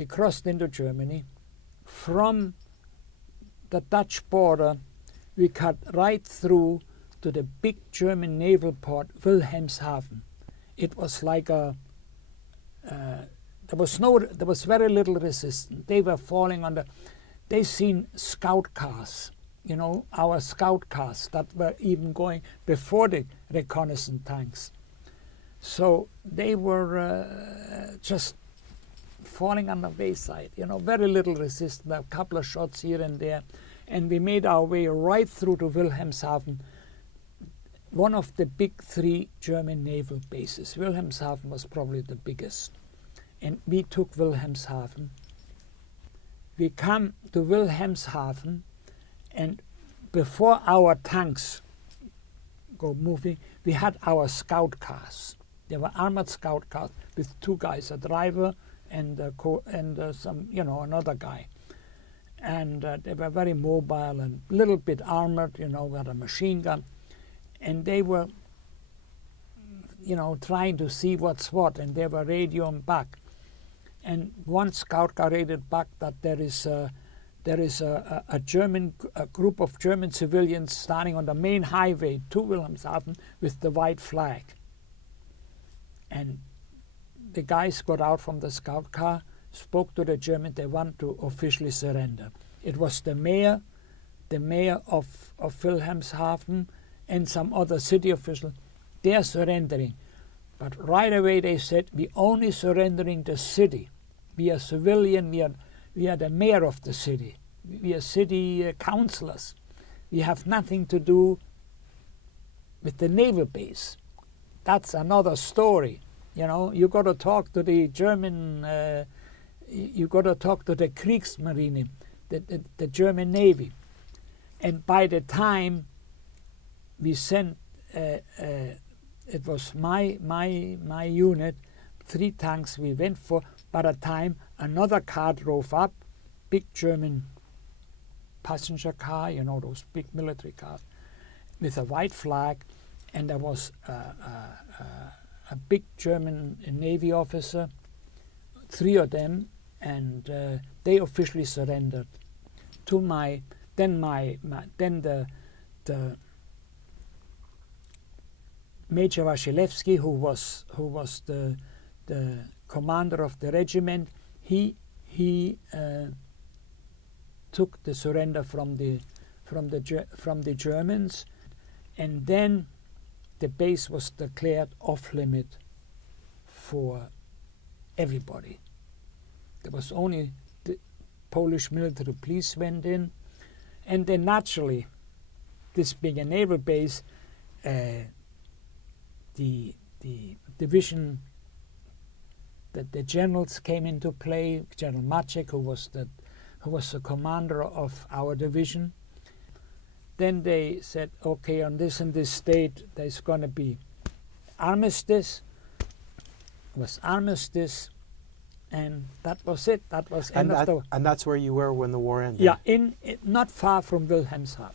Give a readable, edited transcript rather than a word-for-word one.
we crossed into Germany. From the Dutch border, we cut right through to the big German naval port, Wilhelmshaven. It was like a there was very little resistance. They were falling under. They seen scout cars, you know, our scout cars that were even going before the reconnaissance tanks. So they were just falling on the wayside, you know, very little resistance, a couple of shots here and there. And we made our way right through to Wilhelmshaven, one of the big 3 German naval bases. Wilhelmshaven was probably the biggest. And we took Wilhelmshaven. We come to Wilhelmshaven, and before our tanks go moving, we had our scout cars. They were armored scout cars with 2 guys, a driver and some, you know, another guy. And they were very mobile and a little bit armored, you know, with a machine gun. And they were, you know, trying to see what's what, and they were radioing back. And one scout car radioed back that there is a group of German civilians standing on the main highway to Wilhelmshaven with the white flag. And the guys got out from the scout car, spoke to the German, they want to officially surrender. It was the mayor of Wilhelmshaven and some other city official. They are surrendering. But right away they said, we only surrendering the city. We are civilian, we are the mayor of the city. We are city councillors. We have nothing to do with the naval base. That's another story. You know, you got to talk to the German, you got to talk to the Kriegsmarine, the German Navy. And by the time we sent, it was my unit, 3 tanks we went for. By the time another car drove up, big German passenger car, you know, those big military cars, with a white flag, and there was a big German Navy officer, 3 of them, and they officially surrendered to then the Major Wasilewski, who was the commander of the regiment. He took the surrender from the Germans, and then the base was declared off limit for everybody. There was only the Polish military police went in, and then naturally, this being a naval base, the division that the generals came into play. General Maciek, who was the commander of our division. Then they said, okay, on this and this date, there's going to be armistice. It was armistice, and that was it. That was end of the... And that's where you were when the war ended? Yeah, not far from Wilhelmshaven.